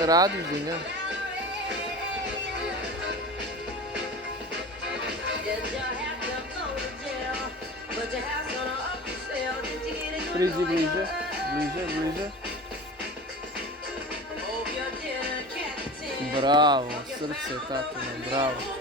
Šta radiš, Dunja? Priđi bliže, bliže, bliže. Bravo, srce tatino, bravo.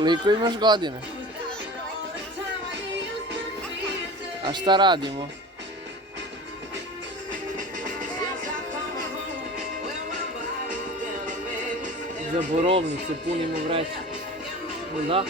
Koliko imaš godine? A šta radimo? Za borovnice punimo vreće. Da?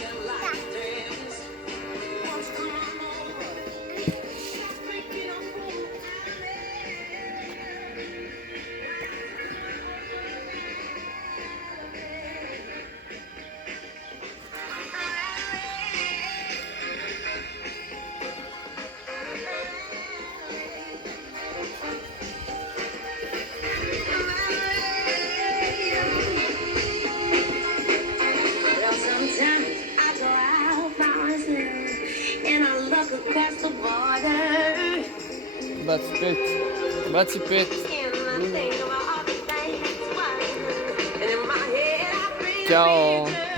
Baci pet. Baci pet. Ćao.